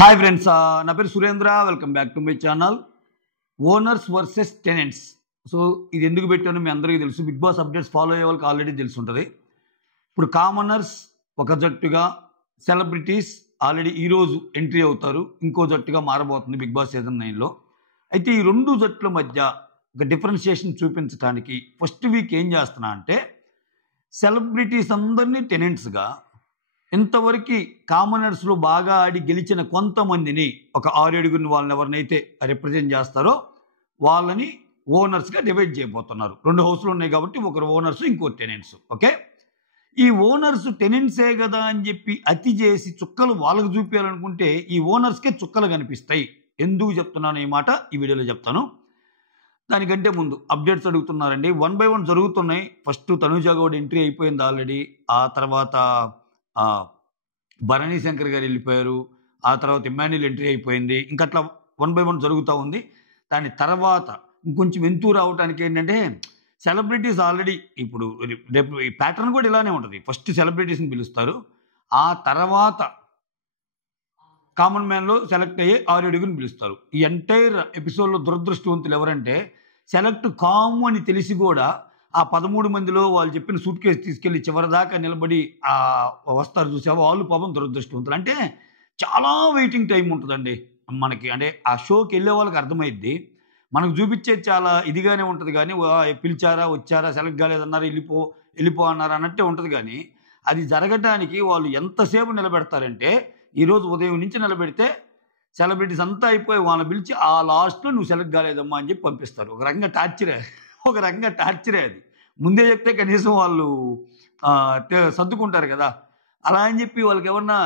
Hi friends, నా పేరు Surendra. Welcome back to my channel. Owners versus tenants. So ఇది ఎందుకు పెట్టానో మీ అందరికీ తెలుసు. బిగ్ బాస్ అప్డేట్స్ ఫాలో అయ్యే వాళ్ళకి ఆల్రెడీ తెలిసి ఉంటుంది. ఇప్పుడు కామనర్స్ ఒక జట్టుగా, సెలబ్రిటీస్ ఆల్రెడీ ఈరోజు ఎంట్రీ అవుతారు. ఇంకో జట్టుగా మారబోతుంది బిగ్ బాస్ సీజన్ 9లో. అయితే ఈ రెండు జట్ల మధ్య ఒక డిఫరెన్షియేషన్ చూపించడానికి ఫస్ట్ వీక్ ఏం చేస్తున్నా అంటే, సెలబ్రిటీస్ అందరినీ టెనెంట్స్గా, ఇంతవరకు కామనర్స్లో బాగా ఆడి గెలిచిన కొంతమందిని, ఒక 6-7 వాళ్ళని ఎవరినైతే రిప్రజెంట్ చేస్తారో వాళ్ళని ఓనర్స్గా డివైడ్ చేయబోతున్నారు. 2 హౌస్లు ఉన్నాయి కాబట్టి ఒకరు ఓనర్స్, ఇంకో టెనెంట్స్. ఓకే, ఈ ఓనర్స్ టెనెంట్సే కదా అని చెప్పి అతి చేసి చుక్కలు వాళ్ళకు చూపించాలనుకుంటే ఈ ఓనర్స్కే చుక్కలు కనిపిస్తాయి. ఎందుకు చెప్తున్నాను ఈ మాట ఈ వీడియోలో చెప్తాను. దానికంటే ముందు అప్డేట్స్ అడుగుతున్నారండి. 1 by 1 జరుగుతున్నాయి. ఫస్ట్ తనుజ గౌడ్ ఎంట్రీ అయిపోయింది ఆల్రెడీ. ఆ తర్వాత భరణి శంకర్ గారు వెళ్ళిపోయారు. ఆ తర్వాత ఇమ్మాన్యుల్ ఎంట్రీ అయిపోయింది. ఇంకా అట్లా 1 by 1 జరుగుతూ ఉంది. దాని తర్వాత ఇంకొంచెం ఎంతూ రావడానికి ఏంటంటే, సెలబ్రిటీస్ ఆల్రెడీ ఇప్పుడు రేపు ఈ ప్యాటర్న్ కూడా ఇలానే ఉంటుంది. ఫస్ట్ సెలబ్రిటీస్ని పిలుస్తారు, ఆ తర్వాత కామన్ మ్యాన్లో సెలెక్ట్ అయ్యే 6-7 పిలుస్తారు. ఈ ఎంటైర్ ఎపిసోడ్లో దురదృష్టవంతులు ఎవరంటే, సెలెక్ట్ కాము అని తెలిసి కూడా ఆ 13 మందిలో వాళ్ళు చెప్పిన సూట్ కేసు తీసుకెళ్ళి చివరిదాకా నిలబడి వస్తారు చూసావా, వాళ్ళు పాపం దురదృష్టవంతులు. అంటే చాలా వెయిటింగ్ టైం ఉంటుందండి మనకి. అంటే ఆ షోకి వెళ్ళే వాళ్ళకి అర్థమైద్ది. మనకు చూపించేది చాలా ఇదిగానే ఉంటుంది, కానీ పిలిచారా, వచ్చారా, సెలెక్ట్ కాలేదన్నారు, వెళ్ళిపో అన్నారు అన్నట్టే ఉంటుంది. కానీ అది జరగటానికి వాళ్ళు ఎంతసేపు నిలబెడతారంటే, ఈరోజు ఉదయం నుంచి నిలబెడితే సెలబ్రిటీస్ అంతా అయిపోయి వాళ్ళని పిలిచి ఆ లాస్ట్లో నువ్వు సెలెక్ట్ కాలేదమ్మా అని చెప్పి పంపిస్తారు. ఒక రకంగా టార్చరే అది. ముందే చెప్తే కనీసం వాళ్ళు సర్దుకుంటారు కదా. అలా అని చెప్పి వాళ్ళకి ఏమన్నా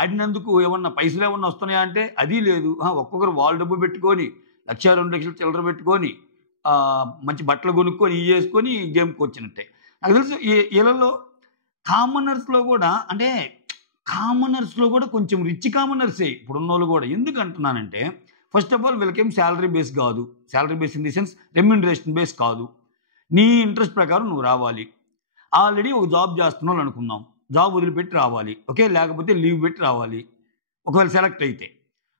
ఆడినందుకు ఏమన్నా పైసలు ఏమన్నా వస్తున్నాయా అంటే అది లేదు. ఒక్కొక్కరు వాళ్ళ డబ్బు పెట్టుకొని 1,00,000-2 లక్షలు చిల్లర పెట్టుకొని మంచి బట్టలు కొనుక్కొని చేసుకొని గేమ్కి వచ్చినట్టే. నాకు తెలుసు వీళ్ళల్లో కామనర్స్లో కూడా, అంటే కామనర్స్లో కూడా కొంచెం రిచ్ కామనర్సే ఇప్పుడున్న వాళ్ళు కూడా. ఎందుకు అంటున్నానంటే, ఫస్ట్ ఆఫ్ ఆల్ వీళ్ళకేం శాలరీ బేస్ కాదు. Salary base in the sense remuneration base కాదు. నీ ఇంట్రెస్ట్ ప్రకారం నువ్వు రావాలి. ఆల్రెడీ ఒక జాబ్ చేస్తున్నావు అనుకుందాం, జాబ్ వదిలిపెట్టి రావాలి. ఓకే, లేకపోతే లీవ్ పెట్టి రావాలి ఒకవేళ సెలెక్ట్ అయితే.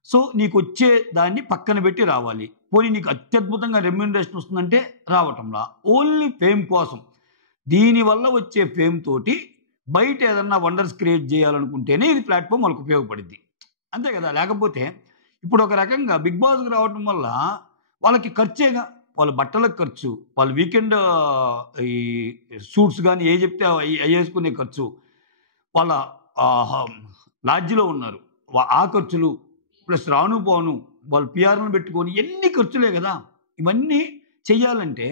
సో నీకు వచ్చే దాన్ని పక్కన పెట్టి రావాలి. పోనీ నీకు అత్యద్భుతంగా రెమ్యూనరేషన్ వస్తుందంటే రావటంలా, ఓన్లీ ఫేమ్ కోసం. దీనివల్ల వచ్చే ఫేమ్ తోటి బయట ఏదన్నా వండర్స్ క్రియేట్ చేయాలనుకుంటేనే ఇది ప్లాట్ఫామ్ వాళ్ళకి ఉపయోగపడుద్ది, అంతే కదా. లేకపోతే ఇప్పుడు ఒక రకంగా బిగ్ బాస్కి రావటం వల్ల వాళ్ళకి ఖర్చేగా, వాళ్ళ బట్టలకు ఖర్చు, వాళ్ళ వీకెండ్ ఈ సూట్స్ కానీ ఏ చెప్తే వేసుకునే ఖర్చు, వాళ్ళ లాడ్జిలో ఉన్నారు ఆ ఖర్చులు, ప్లస్ రాను పోను వాళ్ళు పిఆర్లను పెట్టుకొని ఎన్ని ఖర్చులే కదా. ఇవన్నీ చెయ్యాలంటే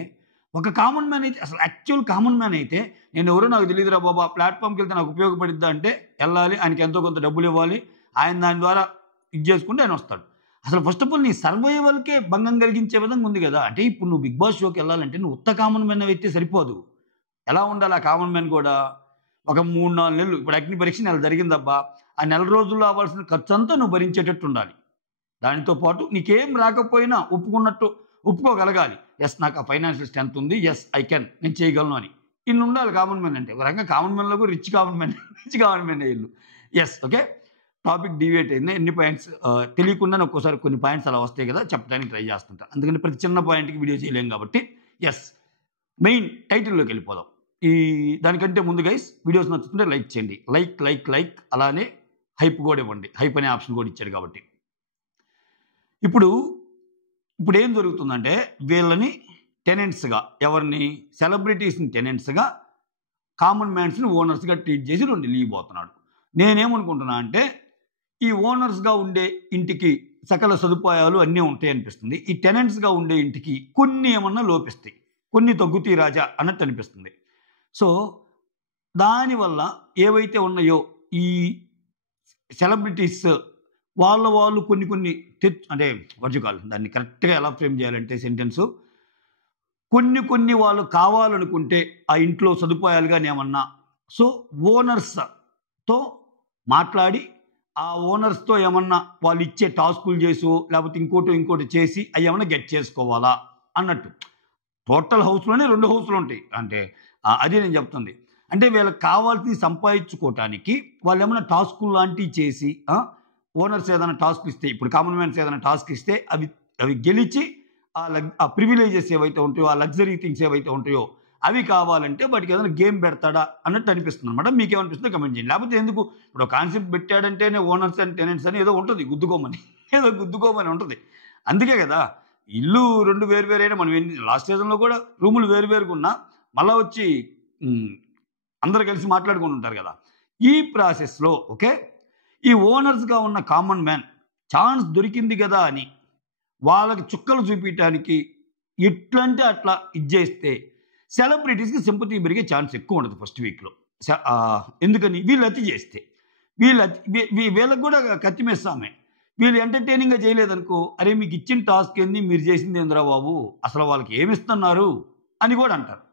ఒక కామన్ మ్యాన్ అయితే, అసలు యాక్చువల్ కామన్ మ్యాన్ అయితే, నేను ఎవరో నాకు తెలియదురా బాబా, ప్లాట్ఫామ్కి వెళ్తే నాకు ఉపయోగపడిద్దా అంటే వెళ్ళాలి, ఆయనకి ఎంతో కొంత డబ్బులు ఇవ్వాలి, ఆయన దాని ద్వారా ఇది చేసుకుంటే ఆయన వస్తాడు. అసలు ఫస్ట్ ఆఫ్ ఆల్ నీ సర్వైవల్కే భంగం కలిగించే విధంగా ఉంది కదా. అంటే ఇప్పుడు నువ్వు బిగ్ బాస్ షోకి వెళ్ళాలంటే నువ్వు ఉత్త కామన్ మ్యాన్ అయితే సరిపోదు. ఎలా ఉండాలి ఆ కామన్ మ్యాన్ కూడా? ఒక 3-4 నెలలు, ఇప్పుడు అగ్ని పరీక్ష నెల జరిగిందబ్బా, ఆ నెల రోజుల్లో అవ్వాల్సిన ఖర్చు అంతా నువ్వు భరించేటట్టు ఉండాలి. దానితో పాటు నీకేం రాకపోయినా ఒప్పుకోగలగాలి. ఎస్, నాకు ఆ ఫైనాన్షియల్ స్ట్రెంత్ ఉంది, ఎస్ ఐ కెన్, నేను చేయగలను అని. ఇన్ని ఉండాలి కామన్ మ్యాన్ అంటే. ఒక రకంగా కామన్ మ్యాన్లో కూడా రిచ్ కామన్ మ్యాన్ వీళ్ళు. ఎస్, ఓకే, టాపిక్ డివేట్ అయింది. ఎన్ని పాయింట్స్ తెలియకుండానే ఒక్కోసారి కొన్ని పాయింట్స్ అలా వస్తాయి కదా, చెప్పడానికి ట్రై చేస్తుంటా. అందుకని ప్రతి చిన్న పాయింట్కి వీడియో చేయలేం కాబట్టి ఎస్, మెయిన్ టైటిల్లోకి వెళ్ళిపోదాం. దానికంటే ముందు గైస్, వీడియోస్ నచ్చుతుంటే లైక్ చేయండి. లైక్ అలానే హైప్ కూడా ఇవ్వండి. హైప్ అనే ఆప్షన్ కూడా ఇచ్చాడు కాబట్టి. ఇప్పుడు ఏం జరుగుతుందంటే, వీళ్ళని టెనెంట్స్గా, ఎవరిని, సెలబ్రిటీస్ని టెనెంట్స్గా, కామన్ మ్యాన్స్ని ఓనర్స్గా ట్రీట్ చేసి 2 లీవ్ పోతున్నాడు. నేనేమనుకుంటున్నా అంటే, ఈ ఓనర్స్గా ఉండే ఇంటికి సకల సదుపాయాలు అన్నీ ఉంటాయి అనిపిస్తుంది. ఈ టెనెంట్స్గా ఉండే ఇంటికి కొన్ని ఏమన్నా లోపిస్తాయి, కొన్ని తగ్గుతాయి రాజా అన్నట్టు అనిపిస్తుంది. సో దానివల్ల ఏవైతే ఉన్నాయో ఈ సెలబ్రిటీస్ వాళ్ళు కొన్ని అంటే వర్జుకాలు, దాన్ని కరెక్ట్గా ఎలా ఫ్రేమ్ చేయాలంటే సెంటెన్సు, కొన్ని వాళ్ళు కావాలనుకుంటే ఆ ఇంట్లో సదుపాయాలు కానీ ఏమన్నా, సో ఓనర్స్తో మాట్లాడి ఆ ఓనర్స్తో ఏమన్నా వాళ్ళు ఇచ్చే టాస్కులు చేసో లేకపోతే ఇంకోటి చేసి అవి ఏమన్నా గెట్ చేసుకోవాలా అన్నట్టు. టోటల్ హౌస్లోనే 2 హౌస్లు ఉంటాయి. అంటే అదే నేను చెప్తుంది. అంటే వీళ్ళకి కావాల్సింది సంపాదించుకోవటానికి వాళ్ళు ఏమైనా టాస్కులు లాంటివి చేసి ఓనర్స్ ఏదైనా టాస్క్ ఇస్తే, ఇప్పుడు కామన్ మ్యాన్స్ ఏదైనా టాస్క్ ఇస్తే అవి అవి గెలిచి ఆ ప్రివిలేజెస్ ఏవైతే ఉంటాయో, ఆ లగ్జరీ థింగ్స్ ఏవైతే ఉంటాయో అవి కావాలంటే వాటికి ఏదైనా గేమ్ పెడతాడా అన్నట్టు అనిపిస్తుంది అనమాట. మీకేమనిపిస్తుందో కమెంట్ చేయండి. లేకపోతే ఎందుకు ఇప్పుడు కాన్సెప్ట్ పెట్టాడంటేనే ఓనర్స్ అండ్ టెనెంట్స్ అని ఏదో ఉంటుంది గుద్దుకోమని ఏదో గుద్దుకోమని ఉంటుంది. అందుకే కదా ఇల్లు 2 వేరు వేరైనా మనం లాస్ట్ సీజన్‌లో కూడా రూములు వేరు వేరుగా ఉన్నా మళ్ళా వచ్చి హ్మ్. అందరూ కలిసి మాట్లాడుకొని ఉంటారు కదా! ఈ ప్రాసెస్‌లో ఓకే. ఈ ఓనర్స్‌గా ఉన్న కామన్ మ్యాన్ ఛాన్స్ దొరికింది గదా అని వాళ్ళకి చుక్కలు చూపియటానికి ఎట్లంటే అట్లా ఇచ్చేస్తే సెలబ్రిటీస్‌కి సింపతి పెరిగే ఛాన్స్ ఎక్కువ ఉండదు ఫస్ట్ వీక్‌లో. ఎందుకని వీళ్ళు అతి చేస్తే. వీళ్ళు అతి వీళ్ళకి కూడా కత్తి మీద సామే. వీళ్ళు ఎంటర్‌టైనింగ్‌గా చేయలేదనుకో, "అరే! మీకు ఇచ్చిన టాస్క్ ఏంది? మీరు చేసింది ఏందిరా బాబు? అసలు వాళ్ళకి ఏమిస్తున్నారు?" అని కూడా అంటారు.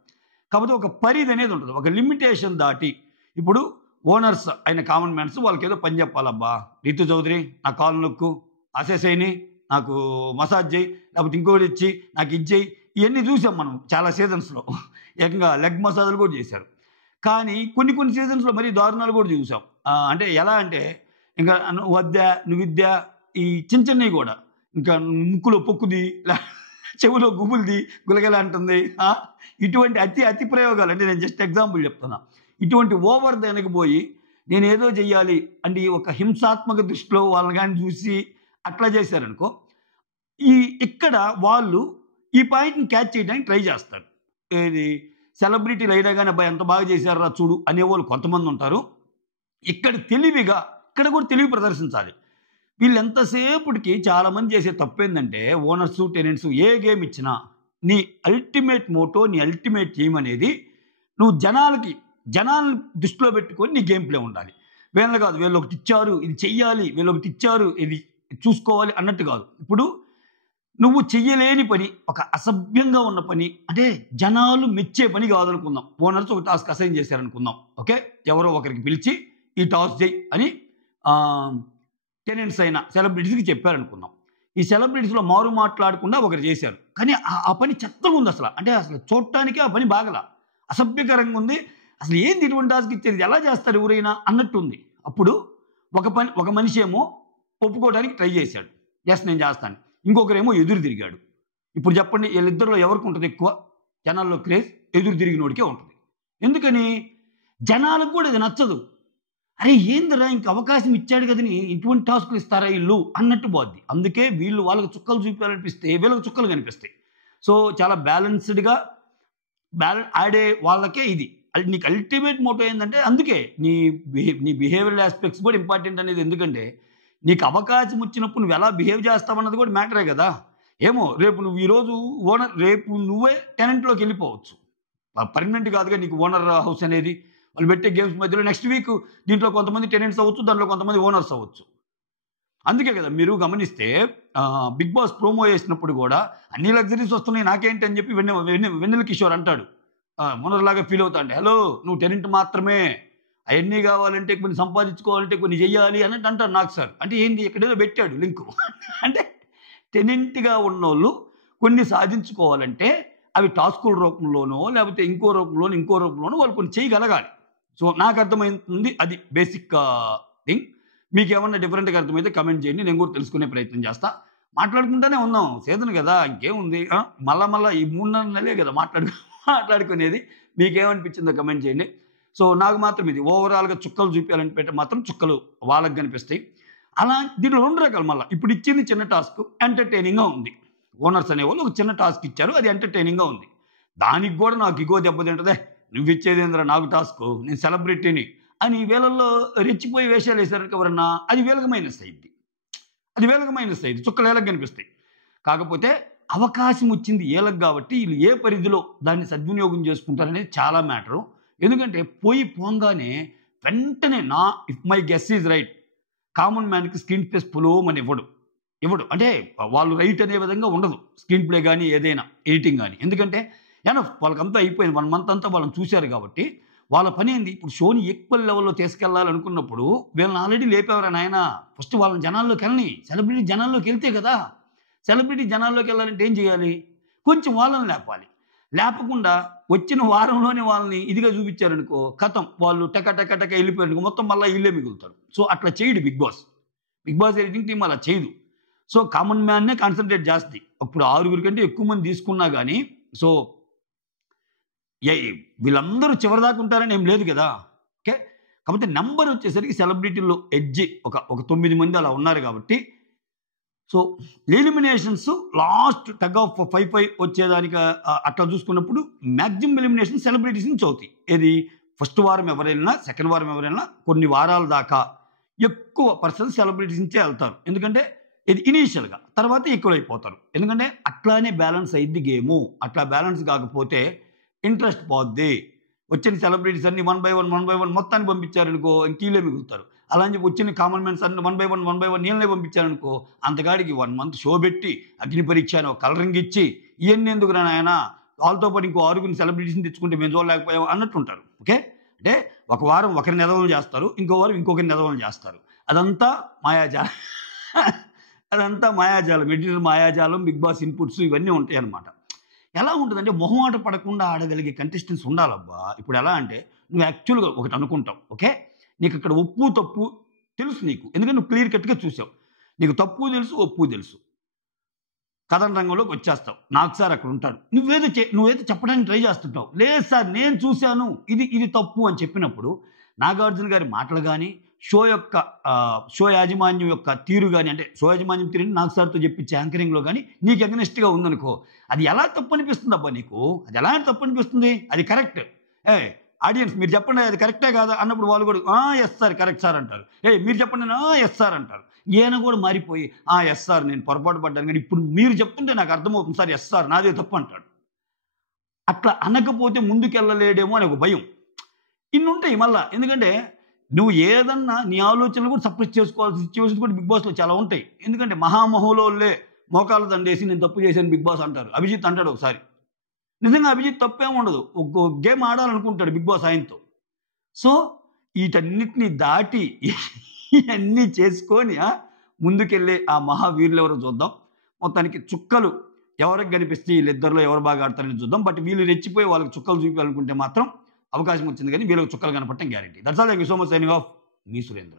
కాకపోతే ఒక పరిధి అనేది ఉంటది. ఒక లిమిటేషన్ దాటి ఇప్పుడు ఓనర్స్ అయిన కామన్ మ్యాన్స్ వాళ్ళకేదో పని చెప్పాలబ్బా! రీతు చౌదరి నా కాళ్ళు నొక్కు, అసేసేయని నాకు మసాజ్ చేయి, లేకపోతే ఇంకోటి ఇచ్చి నాకు ఇది చెయ్యి. ఇయన్నీ చూసాం మనం చాలా సీజన్స్‌లో. ఏకంగా లెగ్ మసాజ్‌లు కూడా చేశారు. కానీ కొన్ని కొన్ని సీజన్స్‌లో మరీ దారుణాలు కూడా చూసాం. అంటే ఎలా అంటే ఇంకా వద్దా, నువ్విద్దా ఈ చిన్న చిన్నయి కూడా. ఇంకా ముక్కులో పొక్కుది, చెవులో గుబులుది గులగల అంటుంది. ఇటువంటి అతి ప్రయోగాలు అంటే నేను జస్ట్ ఎగ్జాంపుల్ చెప్తున్నా. ఇటువంటి ఓవర్ దానికి పోయి నేనేదో చెయ్యాలి అంటే ఒక హింసాత్మక దృష్టిలో వాళ్ళని గాని చూసి అట్లా చేశారనుకో, ఈ ఇక్కడ వాళ్ళు ఈ పాయింట్‌ని క్యాచ్ చేయడానికి ట్రై చేస్తారు. ఏది సెలబ్రిటీలు అయినా గాని అబ్బా! ఎంత బాగా చేశార్రా చూడు అనేవాళ్ళు కొంతమందుంటారు. ఇక్కడ తెలివిగా ఇక్కడ కూడా తెలివి ప్రదర్శించాలి. వీళ్ళెంతసేపటికి చాలామంది చేసే తప్పేందంటే ఓనర్సు, టెనెంట్సు ఏ గేమ్ ఇచ్చినా నీ అల్టిమేట్ మోటో, నీ అల్టిమేట్ ఎయిమ్ అనేది నువ్వు జనాల్ని దృష్టిలో పెట్టుకొని నీ గేమ్ ప్లే ఉండాలి. వీళ్ళని కాదు వీళ్ళొకటిచ్చారు ఇది చెయ్యాలి, వీళ్ళొకటిచ్చారు ఇది చూసుకోవాలి అన్నట్టు కాదు. ఇప్పుడు నువ్వు చెయ్యలేని పని, ఒక అసభ్యంగా ఉన్న పని అంటే జనాలు మెచ్చే పని కాదనుకుందాం. ఓనర్స్ ఒక టాస్క్ అసైన్ చేశారనుకుందాం. ఓకే. ఎవరో ఒకరికి పిలిచి ఈ టాస్క్ చెయ్యి అని టెనెంట్స్ అయిన సెలబ్రిటీస్‌కి చెప్పారనుకుందాం. ఈ సెలబ్రిటీస్‌లో మారు మాట్లాడకుండా ఒకరు చేశారు. కానీ ఆ పని చెత్తగుందసల. అంటే అసలు చూడటానికే ఆ పని బాగల. అసభ్యకరంగా ఉంది. అసలు ఏంది ఇటువంటి టాస్క్ ఇచ్చేది? ఎలా చేస్తారు ఎవరైనా అన్నట్టుంది. అప్పుడు ఒక మనిషి ఏమో ఒప్పుకోవడానికి ట్రై చేశాడు. యెస్ నేను చేస్తాను. ఇంకొకరేమో ఎదురు తిరిగాడు. ఇప్పుడు చెప్పండి వీళ్ళిద్దరిలో ఎవరికి ఉంటది ఎక్కువ? జనాల్లో క్రేజ్ ఎదురు తిరిగినోడికే ఉంటది. ఎందుకని? జనాలకు కూడా ఇది నచ్చదు. అరే ఏందిరా ఇంక అవకాశం ఇచ్చాడు కదని ఇటువంటి టాస్క్‌లు ఇస్తారా ఈళ్ళు అన్నట్టు పోద్ది. అందుకే వీళ్ళు వాళ్ళకి చుక్కలు చూపించాలనిపిస్తే వీళ్ళకి చుక్కలు కనిపిస్తాయి. సో చాలా బ్యాలెన్స్‌డ్‌గా ఆడే వాళ్ళకే ఇది. నీకు అల్టిమేట్ మోటో ఏందంటే అందుకే నీ బిహేవియరల్ యాస్పెక్ట్స్ కూడా ఇంపార్టెంట్ అనేది ఎందుకంటే నీకు అవకాశం వచ్చినప్పుడు నువ్వు ఎలా బిహేవ్ చేస్తావన్నది కూడా మ్యాటరే కదా! ఏమో రేపు నువ్వు ఈరోజు రేపు నువ్వే టెనెంట్‌లోకి వెళ్ళిపోవచ్చు. పర్మనెంట్ కాదుగా నీకు ఓనర్ హౌస్ అనేది. వాళ్ళు పెట్టే గేమ్స్ మధ్యలో నెక్స్ట్ వీక్ దీంట్లో కొంతమంది టెనెంట్స్ అవ్వచ్చు. దాంట్లో కొంతమంది ఓనర్స్ అవ్వచ్చు. అందుకే కదా మీరు గమనిస్తే 'బిగ్ బాస్' ప్రోమో ఏసినప్పుడు కూడా అన్ని లగ్జరీస్ వస్తున్నాయి నాకేంటి అని చెప్పి వెన్నెల కిషోర్ అంటాడు. ఓనర్‌లాగా ఫీల్ అవుతాండు. హలో నువ్వు టెనెంట్ మాత్రమే. అయన్నీ కావాలంటే కొన్ని సంపాదించుకోవాలంటే కొన్ని చెయ్యాలి అన్నట్టు అంటాడు నాగ్ సార్. అంటే ఏంది ఇక్కడేదో పెట్టాడు లింకు. అంటే టెనెంట్‌గా ఉన్నోళ్ళు కొన్ని సాధించుకోవాలంటే అవి టాస్కుల రూపంలోనో లేకపోతే ఇంకో రూపంలోనో వాళ్ళు కొన్ని చేయగలగాలి. సో నాకు అర్థమైతుంది అది బేసిక్ థింగ్. మీకేమన్నా డిఫరెంట్‌గా అర్థమైతే కామెంట్ చేయండి. నేను కూడా తెలుసుకునే ప్రయత్నం చేస్తా. మాట్లాడుకుంటూనే ఉందాం. సీజన్ కదా! ఇంకేముంది. మళ్ళా ఈ 3 నెలలే కదా మాట్లాడుకునేది. మీకేమనిపించిందో కామెంట్ చేయండి. సో నాకు మాత్రం ఇది ఓవరాల్‌గా చుక్కలు చూపియాలంటే మాత్రం చుక్కలు వాళ్ళకి కనిపిస్తాయి. అలా దీంట్లో 2 రకాలు మళ్ళా. ఇప్పుడు ఇచ్చింది చిన్న టాస్క్ ఎంటర్‌టైనింగ్‌గా ఉంది. ఓనర్స్ అనేవాళ్ళు ఒక చిన్న టాస్క్ ఇచ్చారు. అది ఎంటర్‌టైనింగ్‌గా ఉంది. దానికి కూడా నాకు ఇగో దెబ్బతింటదే. నువ్విచ్చేదేందిరా నాకు టాస్కు. నేను సెలబ్రిటీని అని వీళ్ళల్లో రెచ్చిపోయి వేషాలేసారనుకో ఎవరన్నా అది వీళ్ళకి మైనస్ అయ్యిద్ది. చుక్కలు ఈళ్ళకి కనిపిస్తాయి. కాకపోతే అవకాశం వచ్చింది ఈళ్ళకి కాబట్టి ఈళ్ళు ఏ పరిధిలో దాన్ని సద్వినియోగం చేసుకుంటారనేది చాలా మ్యాటరు. ఎందుకంటే పోంగానే వెంటనే if my guess is right common మ్యాన్‌కి స్క్రీన్ స్పేస్ పొలోమని ఇవ్వడు. అంటే వాళ్ళు రైట్ అనే విధంగా ఉండదు. స్క్రీన్ ప్లే గాని, ఏదైనా ఎడిటింగ్ గాని. ఎందుకంటే ఎనఫ్ వాళ్ళకంతా అయిపోయింది. 1 మంత్ అంతా వాళ్ళని చూసారు కాబట్టి వాళ్ళ పనేంది ఇప్పుడు షోని ఈక్వల్ లెవెల్‌లో తీసుకెళ్లాలనుకున్నప్పుడు వీళ్ళని ఆల్రెడీ లేపావురా నాయనా! ఫస్ట్ వాళ్ళని జనాల్లోకెళ్ళని. సెలబ్రిటీ జనాల్లోకెళ్తే కదా! సెలబ్రిటీ జనాల్లోకెళ్ళాలంటే ఏం చేయాలి? కొంచెం వాళ్ళని లేపాలి. లేపకుండా వచ్చిన వారంలోనే వాళ్ళని ఇదిగా చూపించారనుకో ఖతం. వాళ్ళు టక టక టక ఎళ్ళిపోయారనుకో మొత్తం మళ్ళా ఈళ్ళే మిగులుతారు. సో అట్లా చేయడు Bigg Boss. Bigg Boss editing team అలా చేయదు. సో కామన్ మ్యాన్నే కాన్సన్ట్రేట్ చేస్తుంది. అప్పుడు 6 కంటే ఎక్కువ మంది తీసుకున్నా కానీ సో వీళ్ళందరూ చివరి దాకా ఉంటారని ఏం లేదు కదా. ఓకే, కాబట్టి నెంబర్ వచ్చేసరికి సెలబ్రిటీల్లో ఎడ్జి ఒక 9 మంది అలా ఉన్నారు కాబట్టి so eliminations last tug of 5-5 వచ్చేదానికి అట్లా చూసుకున్నప్పుడు మ్యాక్సిమం ఎలిమినేషన్ సెలబ్రిటీస్ నుంచి అవుతాయి. ఏది ఫస్ట్ వారం ఎవరైనా సెకండ్ వారం ఎవరైనా కొన్ని వారాల దాకా ఎక్కువ పర్సన్స్ సెలబ్రిటీస్ నుంచే వెళ్తారు. ఎందుకంటే ఇది ఇనీషియల్గా, తర్వాత ఎక్కువ అయిపోతారు. ఎందుకంటే అట్లానే బ్యాలెన్స్ అయ్యిద్ది గేము. అట్లా బ్యాలెన్స్ కాకపోతే ఇంట్రెస్ట్ పోద్ది. వచ్చిన సెలబ్రిటీస్ అన్ని 1 by 1 మొత్తాన్ని పంపించారనుకో ఇంకీలే మిగులుతారు. అలా అని చెప్పి వచ్చిన కామన్ మ్యాన్స్ అన్ని 1 by 1 నీళ్ళనే పంపించారనుకో అంతగాడికి 1 month షో పెట్టి అగ్ని పరీక్ష అని ఒక కలరింగ్ ఇచ్చి ఇవన్నీ ఎందుకు ఆయన వాళ్ళతో పాటు ఇంకో 6 సెలబ్రిటీస్ని తెచ్చుకుంటే మేము చూడలేకపోయాం అన్నట్టుంటారు. ఓకే, అంటే ఒక వారం ఒకరిని ఎదవలు చేస్తారు, ఇంకో వారం ఇంకొకరిని ఎదవలు చేస్తారు. అదంతా మాయాజాలం. అదంతా మాయాజాలం, ఎడిటర్ మాయాజాలం, బిగ్ బాస్ ఇన్పుట్స్ ఇవన్నీ ఉంటాయి అన్నమాట. ఎలా ఉంటుందంటే మొహమాట పడకుండా ఆడగలిగే కంటెస్టెంట్స్ ఉండాలబ్బా. ఇప్పుడు ఎలా అంటే నువ్వు యాక్చువల్గా ఒకటి అనుకుంటావు, ఓకే, నీకు అక్కడ ఒప్పు తప్పు తెలుసు నీకు, ఎందుకంటే నువ్వు క్లియర్ కట్గా చూసావు. నీకు తప్పు తెలుసు, ఒప్పు తెలుసు. కథన రంగంలోకి వచ్చేస్తావు. నాకు సార్ అక్కడ ఉంటాడు, నువ్వేదో చెప్పడానికి ట్రై చేస్తుంటావు. లేదు సార్ నేను చూశాను, ఇది తప్పు అని చెప్పినప్పుడు నాగార్జున గారి మాటలు కానీ షో యాజమాన్యం యొక్క తీరు కానీ, అంటే షో యాజమాన్యం తీరుని నాకు సార్తో చెప్పించే యాంకరింగ్లో కానీ నీకు ఎగనెస్ట్గా ఉందనుకో, అది ఎలా తప్పు అనిపిస్తుంది అబ్బా నీకు? అది ఎలా తప్పు అనిపిస్తుంది? అది కరెక్ట్. ఆడియన్స్ మీరు చెప్పండి అది కరెక్టే కాదా అన్నప్పుడు వాళ్ళు కూడా ఎస్ సార్ కరెక్ట్ సార్ అంటారు. మీరు చెప్పండి ఎస్ సార్ అంటారు. ఈయన కూడా మారిపోయి ఎస్ సార్ నేను పొరపాటు పడ్డాను, కానీ ఇప్పుడు మీరు చెప్తుంటే నాకు అర్థమవుతుంది సార్, ఎస్ సార్ నాదే తప్పు అంటాడు. అట్లా అనకపోతే ముందుకెళ్ళలేడేమో అని ఒక భయం. ఇన్ని ఉంటాయి మళ్ళా. ఎందుకంటే నువ్వు ఏదన్నా నీ ఆలోచనలు కూడా సప్రెస్ చేసుకోవాల్సిన సిచ్యువేషన్స్ కూడా బిగ్ బాస్లో చాలా ఉంటాయి. ఎందుకంటే మహామహోలోళ్ళే మోకాలు దండేసి నేను తప్పు చేశాను బిగ్ బాస్ అంటారు. అభిజిత్ అంటాడు ఒకసారి. నిజంగా అభిజిత్ తప్పేమి ఉండదు, ఒక గేమ్ ఆడాలనుకుంటాడు బిగ్ బాస్ ఆయనతో. సో వీటన్నిటిని దాటి ఇవన్నీ చేసుకొని ముందుకెళ్ళే ఆ మహావీరులు ఎవరో చూద్దాం. మొత్తానికి చుక్కలు ఎవరికి కనిపిస్తే వీళ్ళిద్దరిలో ఎవరు బాగా ఆడతారని చూద్దాం. బట్ వీళ్ళు రెచ్చిపోయి వాళ్ళకి చుక్కలు చూపించాలనుకుంటే మాత్రం అవకాశం వచ్చింది, కానీ వీళ్ళకి చుక్కలు కనపడటం guarantee. That's all. Thank you so much. Signing off. Me Surendra.